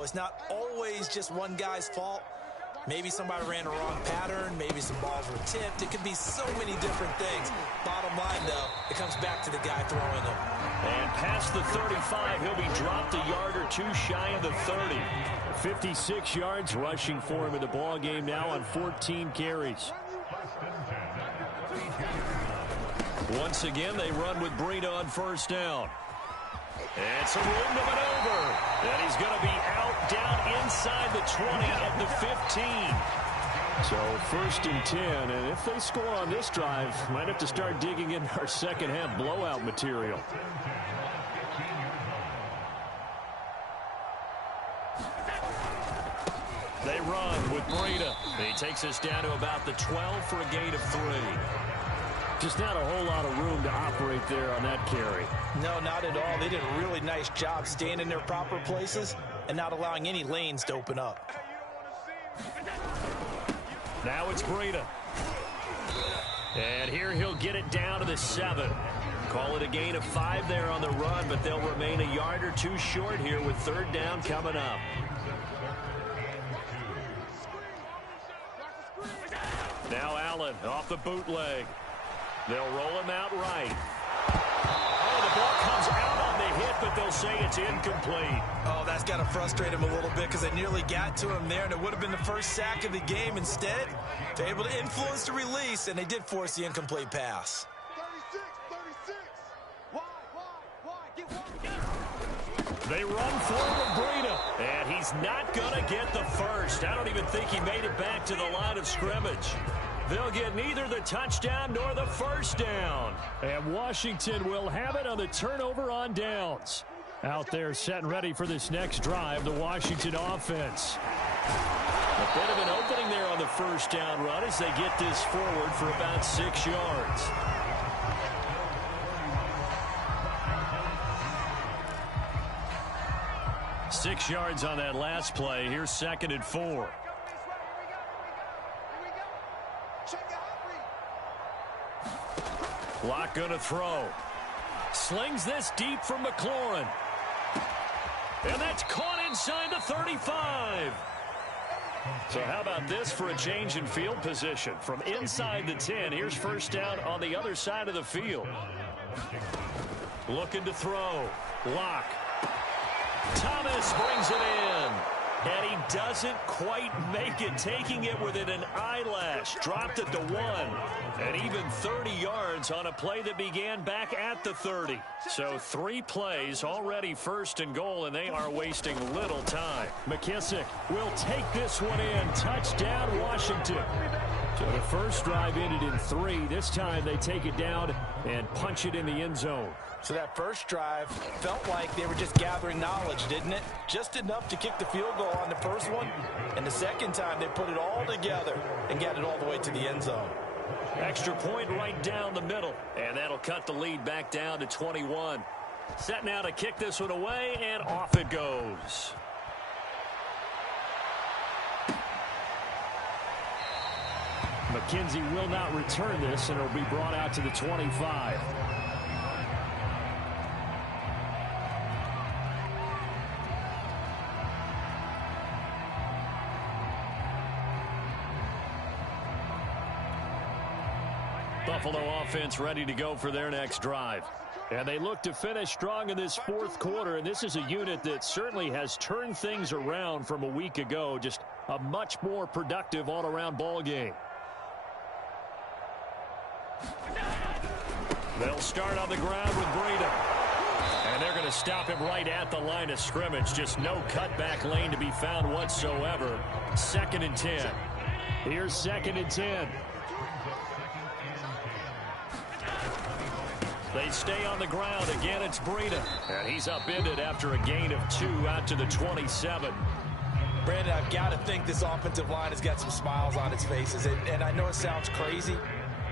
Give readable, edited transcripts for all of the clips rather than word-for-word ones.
It's not always just one guy's fault. Maybe somebody ran a wrong pattern. Maybe some balls were tipped. It could be so many different things. Bottom line, though, it comes back to the guy throwing them. And past the 35, he'll be dropped a yard or two shy of the 30. 56 yards rushing for him in the ball game now on 14 carries. Once again, they run with Breida on first down. And some room to maneuver. And he's going to be out down inside the 20 of the 15. So 1st and 10. And if they score on this drive, might have to start digging in our second half blowout material. They run with Breida. He takes us down to about the 12 for a gain of 3. Just not a whole lot of room to operate there on that carry. No, not at all. They did a really nice job staying in their proper places and not allowing any lanes to open up. Now it's Breida. And here he'll get it down to the 7. Call it a gain of 5 there on the run, but they'll remain a yard or two short here with 3rd down coming up. Now Allen off the bootleg. They'll roll him out right. Oh, the ball comes out on the hit, but they'll say it's incomplete. Oh, that's got to frustrate him a little bit because they nearly got to him there, and it would have been the first sack of the game. Instead, they're able to influence the release, and they did force the incomplete pass. 36. They run forward Breida, and he's not going to get the first. I don't even think he made it back to the line of scrimmage. They'll get neither the touchdown nor the first down. And Washington will have it on the turnover on downs. Out there set and ready for this next drive, the Washington offense. A bit of an opening there on the first down run as they get this forward for about 6 yards. Six yards on that last play. Here's 2nd and 4. Block going to throw. Slings this deep from McLaurin. And that's caught inside the 35. So how about this for a change in field position? From inside the 10, here's 1st down on the other side of the field. Looking to throw. Lock. Thomas brings it in. And he doesn't quite make it, taking it within an eyelash. Dropped at the 1. And even 30 yards on a play that began back at the 30. So 3 plays, already 1st and goal, and they are wasting little time. McKissick will take this one in. Touchdown, Washington. So the first drive ended in 3. This time they take it down and punch it in the end zone. So that first drive felt like they were just gathering knowledge, didn't it? Just enough to kick the field goal on the first one. And the second time, they put it all together and got it all the way to the end zone. Extra point right down the middle. And that'll cut the lead back down to 21. Set now to kick this one away, and off it goes. McKenzie will not return this, and it'll be brought out to the 25. Buffalo offense ready to go for their next drive. And they look to finish strong in this 4th quarter, and this is a unit that certainly has turned things around from a week ago. Just a much more productive all-around ball game. They'll start on the ground with Breida. And they're going to stop him right at the line of scrimmage. Just no cutback lane to be found whatsoever. 2nd and 10. Here's 2nd and 10. They stay on the ground. Again, it's Breida. And he's upended after a gain of 2 out to the 27. Brandon, I've got to think this offensive line has got some smiles on its faces. And I know it sounds crazy,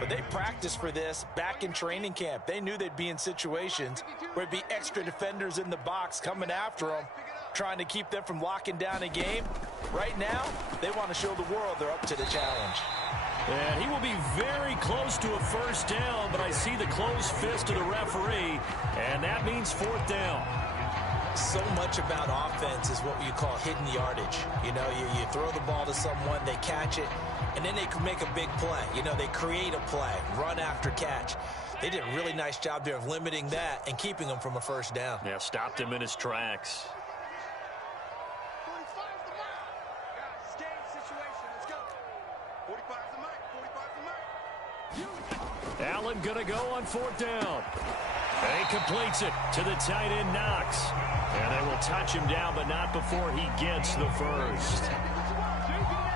but they practiced for this back in training camp. They knew they'd be in situations where it'd be extra defenders in the box coming after them, trying to keep them from locking down a game. Right now, they want to show the world they're up to the challenge. And he will be very close to a 1st down, but I see the closed fist of the referee, and that means 4th down. So much about offense is what you call hidden yardage. You know, you throw the ball to someone, they catch it, and then they can make a big play. You know, they create a play, run after catch. They did a really nice job there of limiting that and keeping him from a first down. Yeah, stopped him in his tracks. 45's the mark. Guys, it's game situation. Let's go. 45's the mark. 45's the mark. Allen going to go on fourth down. And he completes it to the tight end, Knox. And they will touch him down, but not before he gets the first.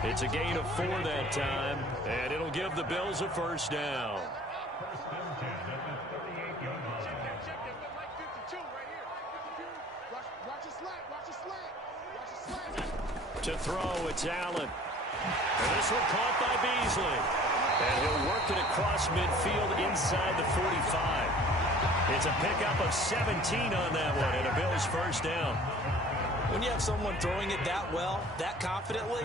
It's a gain of 4 that time, and it'll give the Bills a first down. To throw, it's Allen. And this one caught by Beasley. And he'll work it across midfield inside the 45. It's a pickup of 17 on that one, and a Bills first down. When you have someone throwing it that well, that confidently,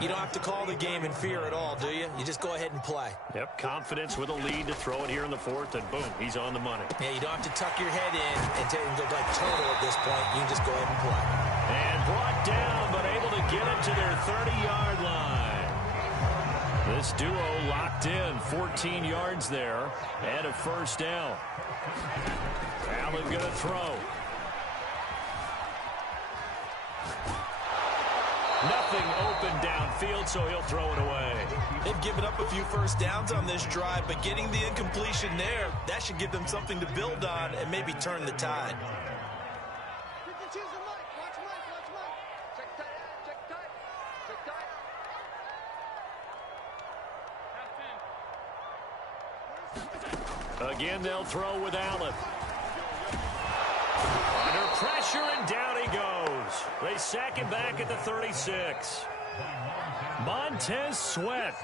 you don't have to call the game in fear at all, do you? You just go ahead and play. Yep, confidence with a lead to throw it here in the fourth, and boom, he's on the money. Yeah, you don't have to tuck your head in and go like total at this point. You can just go ahead and play. And brought down, but able to get it to their 30-yard line. This duo locked in, 14 yards there, and a first down. Allen going to throw. Nothing open downfield, so he'll throw it away. They've given up a few first downs on this drive, but getting the incompletion there, that should give them something to build on and maybe turn the tide. Again, they'll throw with Allen. Under pressure, and down he goes. They sack him back at the 36. Montez Sweat.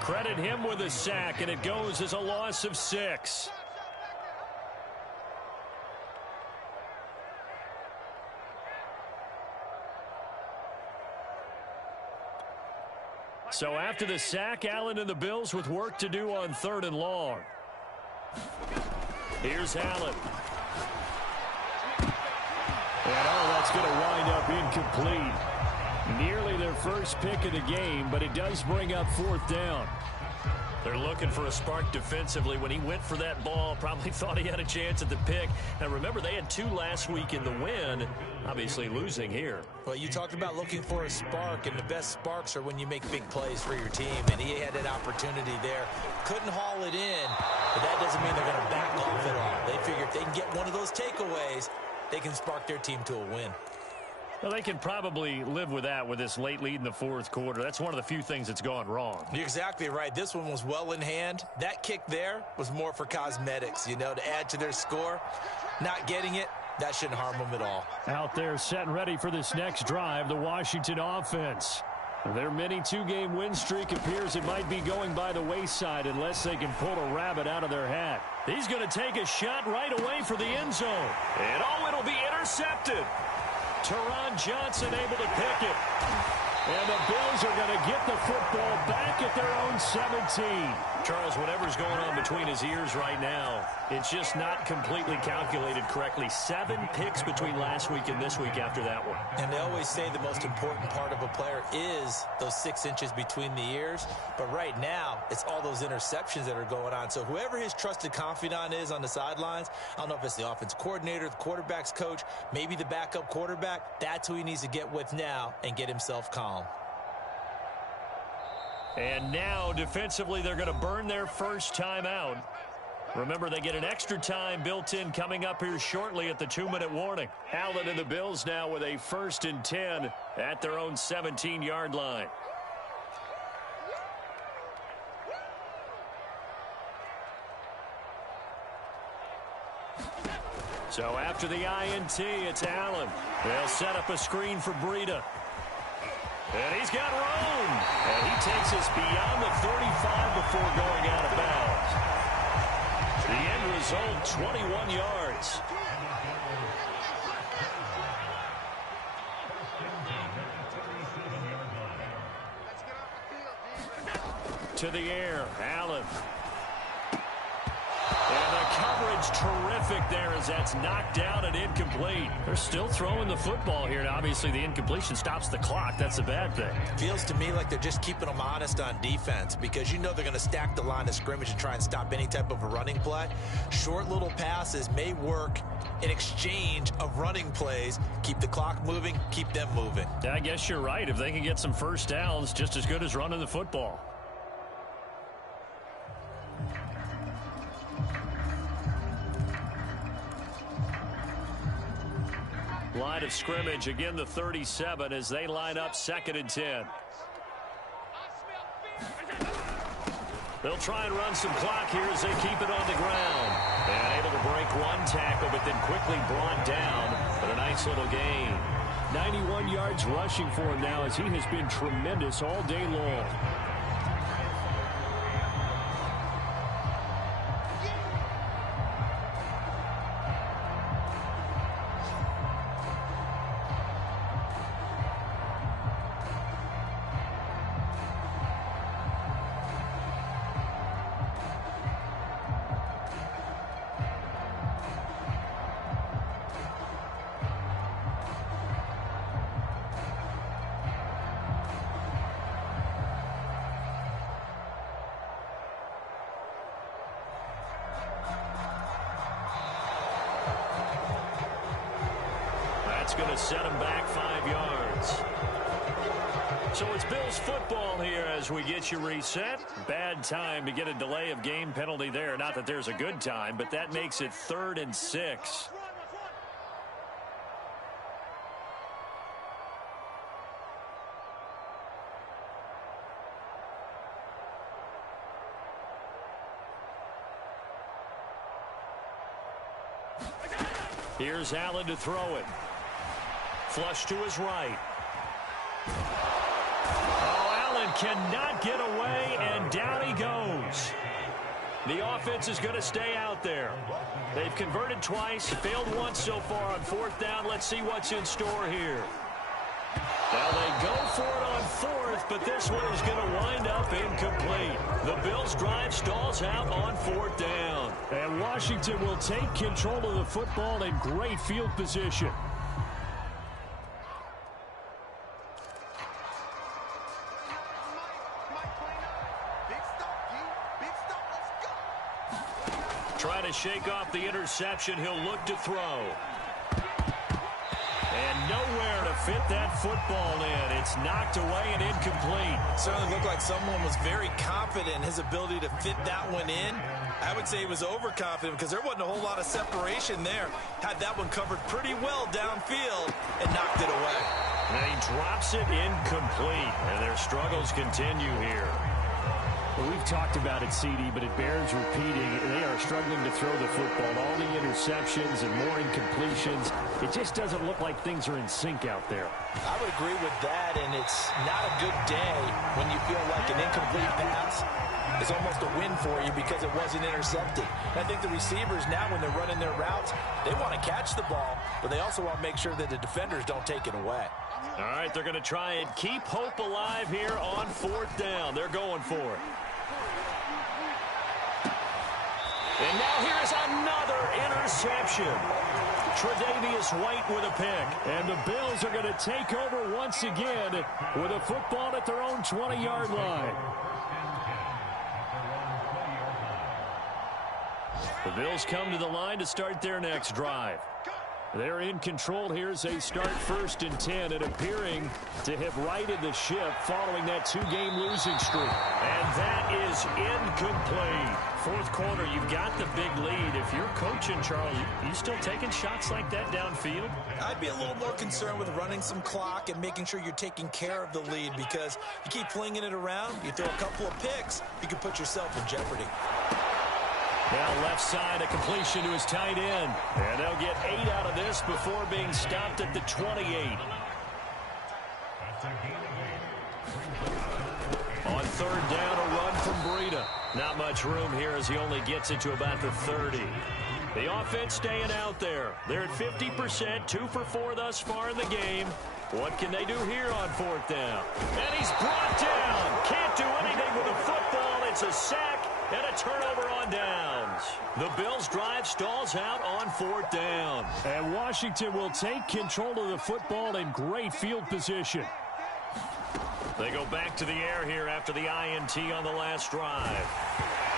Credit him with a sack, and it goes as a loss of 6. So after the sack, Allen and the Bills with work to do on 3rd and long. Here's Allen. And that's going to wind up incomplete. Nearly their first pick of the game, but it does bring up 4th down. They're looking for a spark defensively. When he went for that ball, probably thought he had a chance at the pick. Now, remember, they had 2 last week in the win, obviously losing here. Well, you talked about looking for a spark, and the best sparks are when you make big plays for your team, and he had an opportunity there. Couldn't haul it in, but that doesn't mean they're going to back off at all. They figure if they can get one of those takeaways, they can spark their team to a win. Well, they can probably live with that with this late lead in the 4th quarter. That's one of the few things that's gone wrong. You're exactly right. This one was well in hand. That kick there was more for cosmetics, you know, to add to their score. Not getting it, that shouldn't harm them at all. Out there set and ready for this next drive, the Washington offense. Their mini 2-game win streak appears it might be going by the wayside unless they can pull a rabbit out of their hat. He's going to take a shot right away for the end zone. And it'll be intercepted. Teron Johnson able to pick it. And the Bills are going to get the football back at their own 17. Charles, whatever's going on between his ears right now, it's just not completely calculated correctly. 7 picks between last week and this week after that one. And they always say the most important part of a player is those 6 inches between the ears. But right now, it's all those interceptions that are going on. So whoever his trusted confidant is on the sidelines, I don't know if it's the offense coordinator, the quarterback's coach, maybe the backup quarterback, that's who he needs to get with now and get himself calm. And now, defensively, they're going to burn their first timeout. Remember, they get an extra time built in coming up here shortly at the 2-minute warning. Allen and the Bills now with a 1st and 10 at their own 17-yard line. So after the INT, it's Allen. They'll set up a screen for Breida. And he's got room. And he takes us beyond the 35 before going out of bounds. The end result, 21 yards. To the air, Allen. And the coverage coverage terrific there as that's knocked down and incomplete. They're still throwing the football here, and obviously the incompletion stops the clock. That's a bad thing. Feels to me like they're just keeping them honest on defense because you know they're going to stack the line of scrimmage and try and stop any type of a running play. Short little passes may work in exchange of running plays. Keep the clock moving, keep them moving. Yeah, I guess you're right. If they can get some first downs, just as good as running the football. Line of scrimmage, again the 37 as they line up 2nd and 10. They'll try and run some clock here as they keep it on the ground. And able to break one tackle, but then quickly brought down. But a nice little gain. 91 yards rushing for him now as he has been tremendous all day long. Going to set him back 5 yards. So it's Bills football here as we get you reset. Bad time to get a delay of game penalty there. Not that there's a good time, but that makes it 3rd and 6. Here's Allen to throw it. Flush to his right. Oh, Allen cannot get away, and down he goes. The offense is going to stay out there. They've converted twice, failed once so far on 4th down. Let's see what's in store here. Now they go for it on 4th, but this one is going to wind up incomplete. The Bills' drive stalls out on 4th down. And Washington will take control of the football in great field position. Trying to shake off the interception. He'll look to throw. And nowhere to fit that football in. It's knocked away and incomplete. Certainly looked like someone was very confident in his ability to fit that one in. I would say he was overconfident because there wasn't a whole lot of separation there. Had that one covered pretty well downfield and knocked it away. And he drops it incomplete. And their struggles continue here. Well, we've talked about it, CD, but it bears repeating. They are struggling to throw the football. All the interceptions and more incompletions. It just doesn't look like things are in sync out there. I would agree with that, and it's not a good day when you feel like an incomplete pass is almost a win for you because it wasn't intercepted. And I think the receivers now, when they're running their routes, they want to catch the ball, but they also want to make sure that the defenders don't take it away. All right, they're going to try and keep hope alive here on 4th down. They're going for it. And now here's another interception. Tre'Davious White with a pick. And the Bills are going to take over once again with a football at their own 20-yard line. The Bills come to the line to start their next drive. They're in control here as they start 1st and 10 and appearing to have righted the ship following that 2-game losing streak. And that is incomplete. 4th quarter, you've got the big lead. If you're coaching, Charles, you still taking shots like that downfield? I'd be a little more concerned with running some clock and making sure you're taking care of the lead because you keep flinging it around, you throw a couple of picks, you can put yourself in jeopardy. Now left side, a completion to his tight end. And they'll get 8 out of this before being stopped at the 28. On 3rd down, a run from Breida. Not much room here as he only gets it to about the 30. The offense staying out there. They're at 50%, 2 for 4 thus far in the game. What can they do here on 4th down? And he's brought down. Can't do anything with the football. It's a sack. And a turnover on downs. The Bills' drive stalls out on 4th down. And Washington will take control of the football in great field position. They go back to the air here after the INT on the last drive.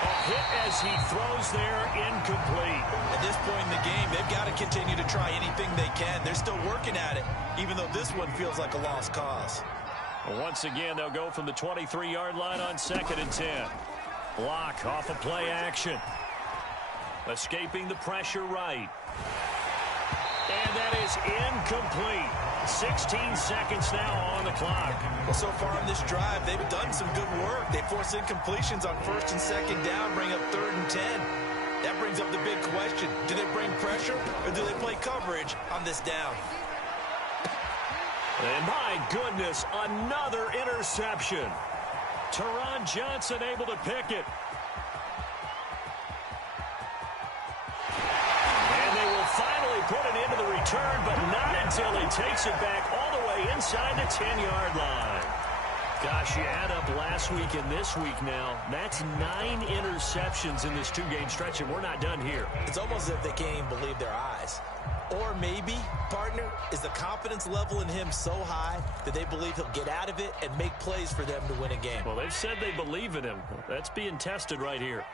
A hit as he throws there, incomplete. At this point in the game, they've got to continue to try anything they can. They're still working at it, even though this one feels like a lost cause. Once again, they'll go from the 23-yard line on 2nd and 10. Block off of play action. Escaping the pressure right. And that is incomplete. 16 seconds now on the clock. Well, so far on this drive, they've done some good work. They force incompletions on 1st and 2nd down, bring up 3rd and 10. That brings up the big question. Do they bring pressure or do they play coverage on this down? And my goodness, another interception. Teron Johnson able to pick it. And they will finally put it into the return, but not until he takes it back all the way inside the 10-yard line. Gosh, you add up last week and this week now. That's 9 interceptions in this 2-game stretch, and we're not done here. It's almost as if they can't even believe their eyes. Or maybe, partner, is the confidence level in him so high that they believe he'll get out of it and make plays for them to win a game. Well, they've said they believe in him. That's being tested right here.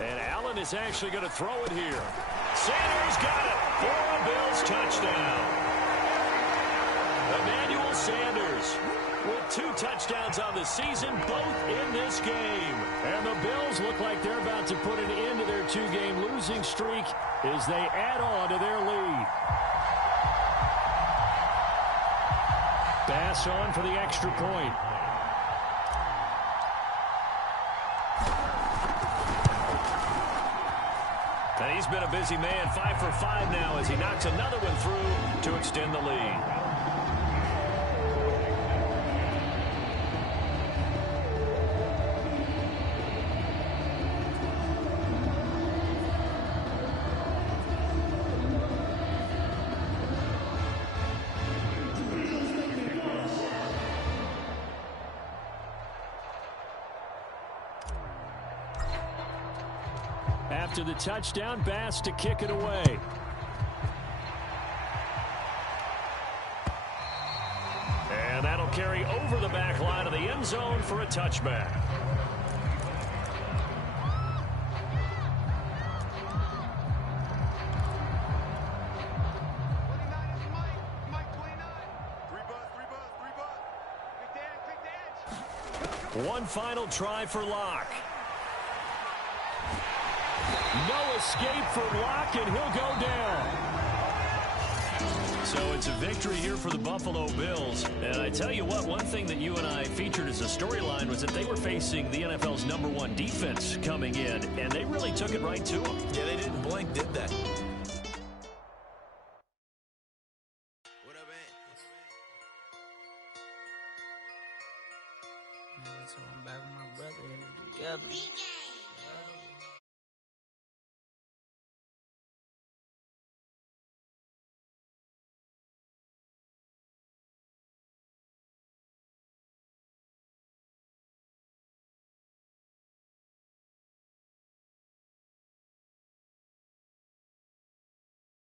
And Allen is actually going to throw it here. Sanders got it for a Bills touchdown. Emmanuel Sanders with 2 touchdowns on the season, both in this game. And the Bills look like they're about to put an end to their 2-game losing streak as they add on to their lead. Bass on for the extra point. And he's been a busy man, 5 for 5 now as he knocks another one through to extend the lead. After the touchdown, Bass to kick it away. And that'll carry over the back line of the end zone for a touchback. One final try for Locke. No escape for Locke, and he'll go down. So it's a victory here for the Buffalo Bills. And I tell you what, one thing that you and I featured as a storyline was that they were facing the NFL's #1 defense coming in, and they really took it right to them. Yeah, they didn't blink, did they? What up, man? So I'm back with my brother and together.